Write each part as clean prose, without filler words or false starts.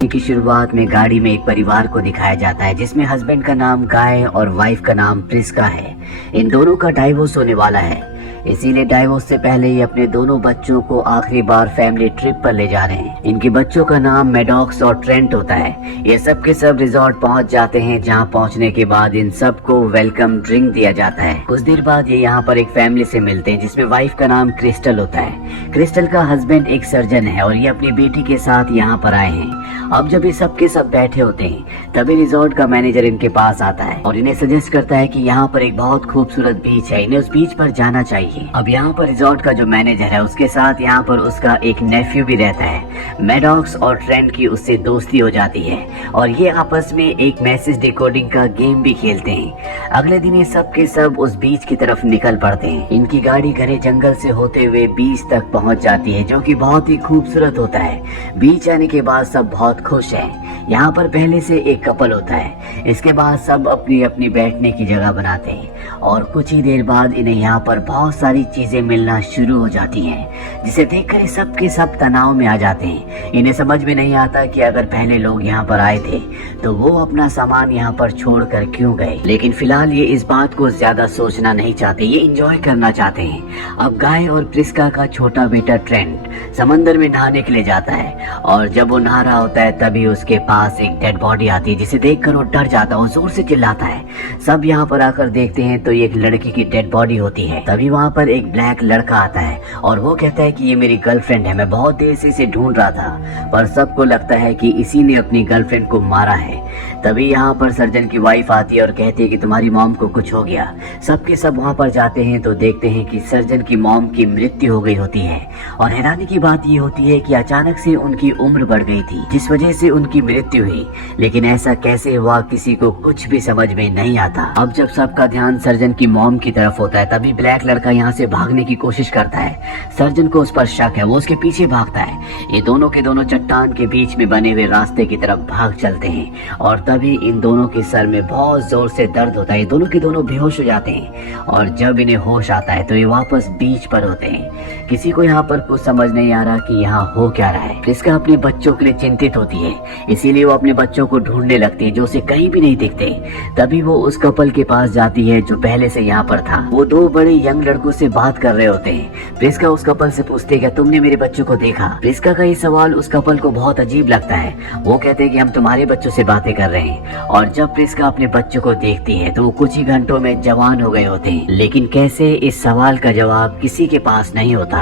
की शुरुआत में गाड़ी में एक परिवार को दिखाया जाता है जिसमें हस्बैंड का नाम गाय और वाइफ का नाम प्रिस्का है। इन दोनों का डाइवोर्स होने वाला है, इसीलिए डाइवोर्स से पहले ही अपने दोनों बच्चों को आखिरी बार फैमिली ट्रिप पर ले जा रहे हैं। इनके बच्चों का नाम मैडॉक्स और ट्रेंट होता है। ये सब के सब रिजॉर्ट पहुंच जाते हैं, जहां पहुंचने के बाद इन सबको वेलकम ड्रिंक दिया जाता है। कुछ देर बाद ये यहाँ पर एक फैमिली से मिलते हैं जिसमें वाइफ का नाम क्रिस्टल होता है। क्रिस्टल का हस्बैंड एक सर्जन है और ये अपनी बेटी के साथ यहाँ पर आए हैं। अब जब ये सब के सब बैठे होते हैं तभी रिजॉर्ट का मैनेजर इनके पास आता है और इन्हें सजेस्ट करता है कि यहाँ पर एक बहुत खूबसूरत बीच है, इन्हें उस बीच पर जाना चाहिए। अब यहाँ पर रिजॉर्ट का जो मैनेजर है उसके साथ यहाँ पर उसका एक नेफ्यू भी रहता है। मैडॉक्स और ट्रेंट की उससे दोस्ती हो जाती है और ये आपस में एक मैसेज डिकोडिंग का गेम भी खेलते हैं। अगले दिन ये सब के सब उस बीच की तरफ निकल पड़ते हैं। इनकी गाड़ी घने जंगल से होते हुए बीच तक पहुँच जाती है जो कि बहुत ही खूबसूरत होता है। बीच आने के बाद सब बहुत खुश हैं। यहाँ पर पहले से एक कपल होता है। इसके बाद सब अपनी अपनी बैठने की जगह बनाते हैं और कुछ ही देर बाद इन्हें यहाँ पर बहुत सारी चीजें मिलना शुरू हो जाती हैं, जिसे देखकर सब के सब तनाव में आ जाते हैं। इन्हें समझ में नहीं आता कि अगर पहले लोग यहाँ पर आए थे तो वो अपना सामान यहाँ पर छोड़कर क्यों गए। लेकिन फिलहाल ये इस बात को ज्यादा सोचना नहीं चाहते, ये एंजॉय करना चाहते हैं। अब गाय और प्रिस्का का छोटा बेटा ट्रेंट समंदर में नहाने के लिए जाता है और जब वो नहा रहा होता है तभी उसके पास एक डेड बॉडी आती है, जिसे देखकर वो डर जाता है और जोर से चिल्लाता है। सब यहाँ पर आकर देखते हैं तो ये एक लड़की की डेड बॉडी होती है। तभी वहाँ पर एक ब्लैक लड़का आता है और वो कहता है कि ये मेरी गर्लफ्रेंड है, मैं बहुत देर से इसे ढूंढ रहा था। पर सबको लगता है कि इसी ने अपनी गर्लफ्रेंड को मारा है। तभी यहाँ पर सर्जन की वाइफ आती है और कहती है कि तुम्हारी मॉम को कुछ हो गया। सबके सब वहाँ पर जाते हैं तो देखते हैं कि सर्जन की मॉम की मृत्यु हो गई होती है और हैरानी की बात ये होती है कि अचानक से उनकी उम्र बढ़ गई थी जिस वजह से उनकी मृत्यु हुई। लेकिन ऐसा कैसे हुआ किसी को कुछ भी समझ में नहीं आता। अब जब सबका ध्यान सर्जन की मॉम की तरफ होता है तभी ब्लैक लड़का यहाँ से भागने की कोशिश करता है। सर्जन को उस पर शक है, वो उसके पीछे भागता है। ये दोनों के दोनों चट्टान के बीच में बने हुए रास्ते की तरफ भाग चलते हैं और तभी इन दोनों के सर में बहुत जोर से दर्द होता है। ये दोनों के दोनों बेहोश हो जाते हैं और जब इन्हें होश आता है तो ये वापस बीच पर होते हैं। किसी को यहाँ पर कुछ समझ नहीं आ रहा कि यहाँ हो क्या रहा है। प्रिस्का अपने बच्चों के लिए चिंतित होती है, इसीलिए वो अपने बच्चों को ढूंढने लगती है जो उसे कहीं भी नहीं दिखते। तभी वो उस कपल के पास जाती है जो पहले से यहाँ पर था। वो दो बड़े यंग लड़कों से बात कर रहे होते हैं। प्रिस्का उस कपल से पूछती है क्या तुमने मेरे बच्चों को देखा। प्रिस्का का ये सवाल उस कपल को बहुत अजीब लगता है। वो कहते हैं कि हम तुम्हारे बच्चों से बातें कर रहे हैं और जब प्रिस्का अपने बच्चों को देखती है तो वो कुछ ही घंटों में जवान हो गए होते हैं। लेकिन कैसे, इस सवाल का जवाब किसी के पास नहीं होता।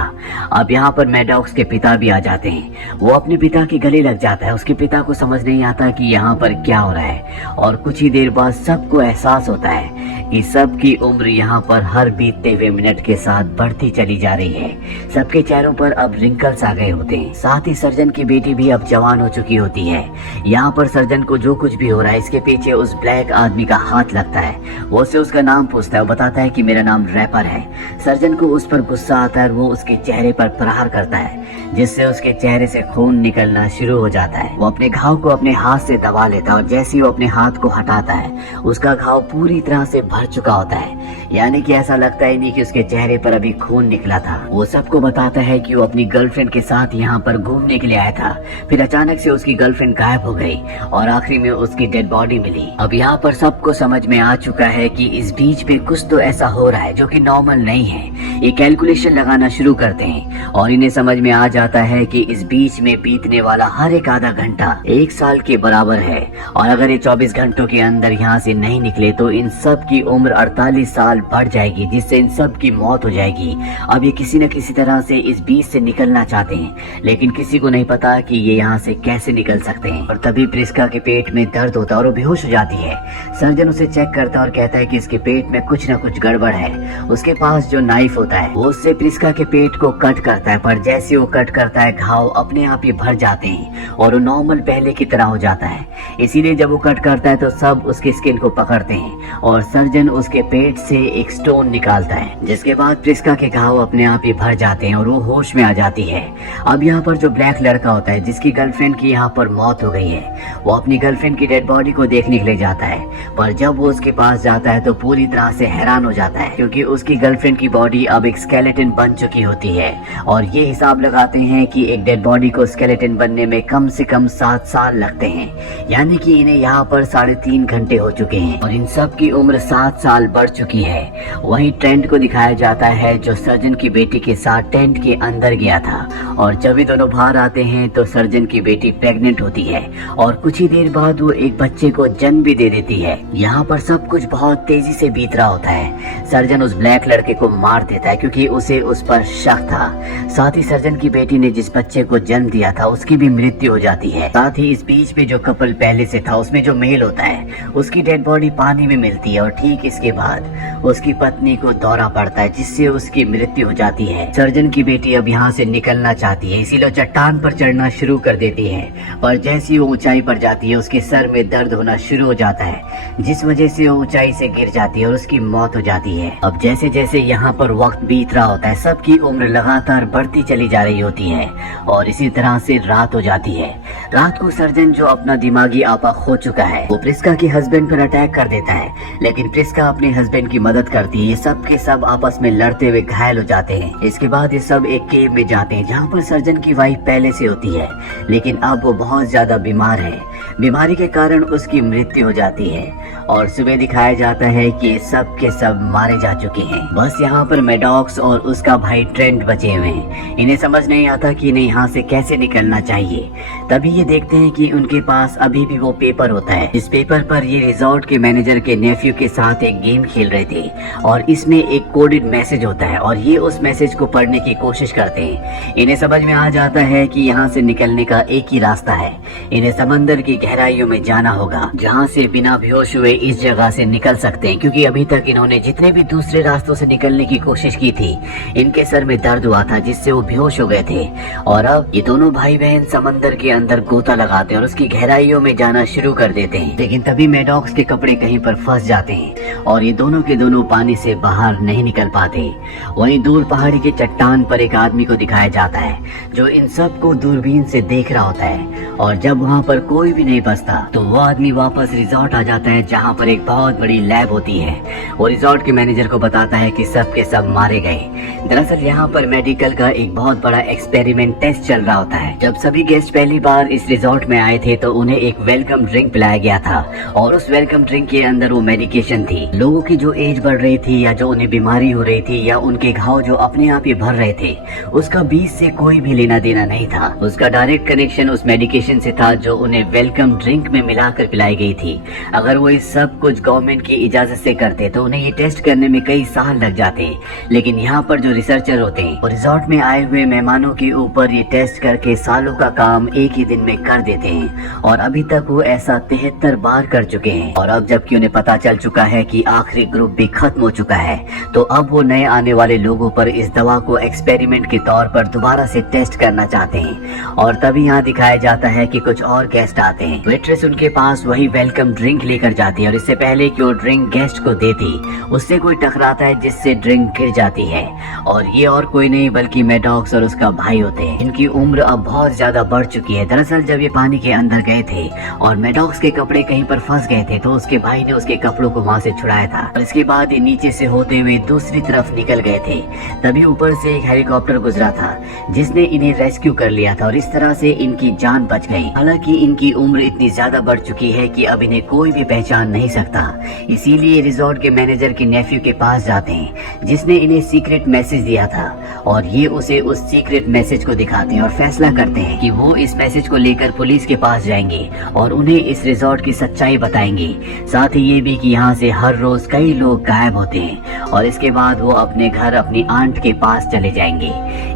अब यहाँ पर मैडॉक्स के पिता भी आ जाते हैं। वो अपने पिता के गले लग जाता है। उसके पिता को समझ नहीं आता कि यहाँ पर क्या हो रहा है और कुछ ही देर बाद सबको एहसास होता है कि सबकी उम्र यहाँ पर हर बीतते हुए मिनट के साथ बढ़ती चली जा रही है। सबके चेहरों पर अब रिंकल्स आ गए होते हैं। साथ ही सर्जन की बेटी भी अब जवान हो चुकी होती है। यहाँ पर सर्जन को जो कुछ भी हो रहा है इसके पीछे उस ब्लैक आदमी का हाथ लगता है। वो उससे उसका नाम पूछता है। वो बताता है कि मेरा नाम रैपर है। सर्जन को उस पर गुस्सा आता है और वो उसके चेहरे पर प्रहार करता है जिससे उसके चेहरे से खून निकलना शुरू हो जाता है। वो अपने घाव को अपने हाथ से दबा लेता है और जैसे ही वो अपने हाथ को हटाता है उसका घाव पूरी तरह से भर चुका होता है, यानी कि ऐसा लगता ही नहीं कि उसके चेहरे पर अभी खून निकला था। वो सबको बताता है कि वो अपनी गर्लफ्रेंड के साथ यहाँ पर घूमने के लिए आया था। फिर अचानक से उसकी गर्लफ्रेंड गायब हो गई और आखिरी में उसकी डेड बॉडी मिली। अब यहाँ पर सबको समझ में आ चुका है कि इस बीच पे कुछ तो ऐसा हो रहा है जो कि नॉर्मल नहीं है। ये कैलकुलेशन लगाना शुरू करते हैं और इन्हें समझ में आ जाता है कि इस बीच में बीतने वाला हर एक आधा घंटा 1 साल के बराबर है और अगर ये 24 घंटों के अंदर यहाँ से नहीं निकले तो इन सब की उम्र 48 साल बढ़ जाएगी, जिससे इन सब की मौत हो जाएगी। अब ये किसी न किसी तरह से इस बीच से निकलना चाहते हैं लेकिन किसी को नहीं पता कि ये यहाँ से कैसे निकल सकते हैं। और तभी प्रिस्का के पेट में दर्द होता है और वो बेहोश हो जाती है। सर्जन उसे चेक करता है और कहता है कि इसके पेट में कुछ न कुछ गड़बड़ है। उसके पास जो नाइफ होता है वो उससे प्रिस्का के पेट को कट करता है, पर जैसे वो कट करता है घाव अपने आप ही भर जाते हैं और वो नॉर्मल पहले की तरह हो जाता है। इसीलिए जब वो कट करता है तो सब उसकी स्किन को पकड़ते हैं और सर्जन उसके पेट से एक स्टोन निकालता है, जिसके बाद प्रिस्का के घाव अपने आप ही भर जाते हैं और वो होश में आ जाती है। अब यहाँ पर जो ब्लैक लड़का होता है जिसकी गर्लफ्रेंड की यहाँ पर मौत हो गई है, वो अपनी गर्लफ्रेंड की डेड बॉडी को देखने के लिए जाता है, पर जब वो उसके पास जाता है तो पूरी तरह से हैरान हो जाता है, क्योंकि उसकी गर्लफ्रेंड की बॉडी अब एक स्केलेटन बन चुकी होती है। और ये हिसाब लगाते हैं कि एक डेड बॉडी को स्केलेटन बनने में कम से कम 7 साल लगते हैं, यानी कि इन्हें यहाँ पर 3.5 घंटे हो चुके हैं और इन सब की उम्र 7 साल बढ़ चुकी है। वहीं ट्रेंट को दिखाया जाता है जो सर्जन की बेटी के साथ टेंट के अंदर गया था, और जब ये दोनों बाहर आते हैं तो सर्जन की बेटी प्रेग्नेंट होती है और कुछ ही देर बाद वो एक बच्चे को जन्म भी दे देती है। यहाँ पर सब कुछ बहुत तेजी से बीत रहा होता है। सर्जन उस ब्लैक लड़के को मार देता है क्योंकि उसे उस पर शक था। साथ ही सर्जन की बेटी ने जिस बच्चे को जन्म दिया था उसकी भी मृत्यु हो जाती है। साथ ही इस बीच में जो कपल पहले से था उसमें जो मेल होता है उसकी डेड बॉडी पानी में मिलती है और ठीक इसके बाद उसकी पत्नी को दौरा पड़ता है जिससे उसकी मृत्यु हो जाती है। सर्जन की बेटी अब यहाँ से निकलना चाहती है, इसीलिए चट्टान पर चढ़ना शुरू कर देती है, पर जैसी वो ऊंचाई पर जाती है उसके सर में दर्द होना शुरू हो जाता है, जिस वजह से वो ऊंचाई से गिर जाती है और उसकी मौत हो जाती है। अब जैसे जैसे यहाँ पर वक्त बीत रहा होता है सबकी उम्र लगातार बढ़ती चली जा रही होती है और इसी तरह से रात हो जाती है। रात को सर्जन जो अपना दिमागी आपा खो चुका है वो प्रिस्का के हस्बैंड पर अटैक कर देता है, लेकिन प्रिस्का अपने हस्बैंड की मदद करती है। ये सब के सब आपस में लड़ते हुए घायल हो जाते हैं। इसके बाद ये सब एक केव में जाते हैं जहाँ पर सर्जन की वाइफ पहले से होती है, लेकिन अब वो बहुत ज्यादा बीमार है। बीमारी के कारण उसकी मृत्यु हो जाती है और सुबह दिखाया जाता है कि सब के सब मारे जा चुके हैं। बस यहाँ पर मैडॉक्स और उसका भाई ट्रेंट बचे हुए हैं। इन्हें समझ नहीं आता कि इन्हें यहाँ से कैसे निकलना चाहिए। तभी ये देखते हैं कि उनके पास अभी भी वो पेपर होता है। इस पेपर पर ये रिजॉर्ट के मैनेजर के नेफ्यू के साथ एक गेम खेल रहे थे और इसमें एक कोडेड मैसेज होता है और ये उस मैसेज को पढ़ने की कोशिश करते हैं। इन्हें समझ में आ जाता है कि यहाँ से निकलने का एक ही रास्ता है, इन्हें समंदर की गहराइयों में जाना होगा, जहाँ से बिना बेहोश हुए इस जगह से निकल सकते हैं, क्योंकि अभी तक इन्होंने जितने भी दूसरे रास्तों से निकलने की कोशिश की थी इनके सर में दर्द हुआ था जिससे वो बेहोश हो गए थे। और अब ये दोनों भाई बहन समंदर के अंदर गोता लगाते हैं और उसकी गहराइयों में जाना शुरू कर देते हैं, लेकिन तभी मैडॉक्स के कपड़े कहीं पर फंस जाते हैं और ये दोनों के दोनों पानी से बाहर नहीं निकल पाते। वहीं दूर पहाड़ी के चट्टान पर एक आदमी को दिखाया जाता है जो इन सब को दूरबीन से देख रहा होता है, और जब वहाँ पर कोई भी नहीं बचता तो वो आदमी वापस रिजॉर्ट आ जाता है जहाँ पर एक बहुत बड़ी लैब होती है। वो रिजॉर्ट के मैनेजर को बताता है कि सब के सब मारे गए। दरअसल यहाँ पर मेडिकल का एक बहुत बड़ा एक्सपेरिमेंट टेस्ट चल रहा होता है। जब सभी गेस्ट पहली बार इस रिजॉर्ट में आए थे तो उन्हें एक वेलकम ड्रिंक पिलाया गया था और उस वेलकम ड्रिंक के अंदर वो मेडिकेशन थी। लोगों की जो एज बढ़ रही थी या जो उन्हें बीमारी हो रही थी या उनके घाव जो अपने आप ही भर रहे थे उसका बीच से कोई भी लेना देना नहीं था। उसका डायरेक्ट कनेक्शन उस मेडिकेशन से था जो उन्हें वेलकम ड्रिंक में मिलाकर पिलाई गई थी। अगर वो इस सब कुछ गवर्नमेंट की इजाजत से करते तो उन्हें ये टेस्ट करने में कई साल लग जाते, लेकिन यहाँ पर जो रिसर्चर होते हैं वो रिजॉर्ट में आए हुए मेहमानों के ऊपर ये टेस्ट करके सालों का काम एक ही दिन में कर देते हैं और अभी तक वो ऐसा 73 बार कर चुके हैं। और अब जबकि उन्हें पता चल चुका है कि आखिरी ग्रुप भी खत्म हो चुका है तो अब वो नए आने वाले लोगों पर इस दवा को एक्सपेरिमेंट के तौर पर दोबारा से टेस्ट करना चाहते हैं। और तभी यहाँ दिखाया जाता है कि कुछ और गेस्ट आते हैं। वेट्रेस उनके पास वही वेलकम ड्रिंक लेकर जाती है और इससे पहले कि वो ड्रिंक गेस्ट को देती उससे कोई टकराता है जिससे ड्रिंक गिर जाती है और ये और कोई नहीं बल्कि मैडॉक्स और उसका भाई होते हैं। इनकी उम्र अब बहुत ज्यादा बढ़ चुकी है। दरअसल जब ये पानी के अंदर गए थे और मैडॉक्स के कपड़े कहीं पर फंस गए थे तो उसके भाई ने उसके कपड़ों को वहाँ से छुड़ाया था और इसके बाद ये नीचे से होते हुए दूसरी तरफ निकल गए थे। तभी ऊपर से एक हेलीकॉप्टर गुजरा था जिसने इन्हें रेस्क्यू कर लिया था और इस तरह से इनकी जान बच गई। हालांकि इनकी उम्र इतनी ज्यादा बढ़ चुकी है कि अब इन्हें कोई भी पहचान नहीं सकता, इसीलिए रिजॉर्ट के मैनेजर के नेफ्यू के पास जाते हैं जिसने इन्हें सीक्रेट मैसेज दिया था और ये उसे उस सीक्रेट मैसेज को दिखाते हैं और फैसला करते हैं कि वो इस मैसेज को लेकर पुलिस के पास जाएंगे और उन्हें इस रिजॉर्ट की सच्चाई बताएंगे। साथ ही ये भी कि यहाँ से हर रोज कई लोग गायब होते हैं और इसके बाद वो अपने घर अपनी आंट के पास चले जाएंगे।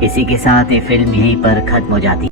इसी के साथ ये फिल्म यहीं पर खत्म हो जाती है।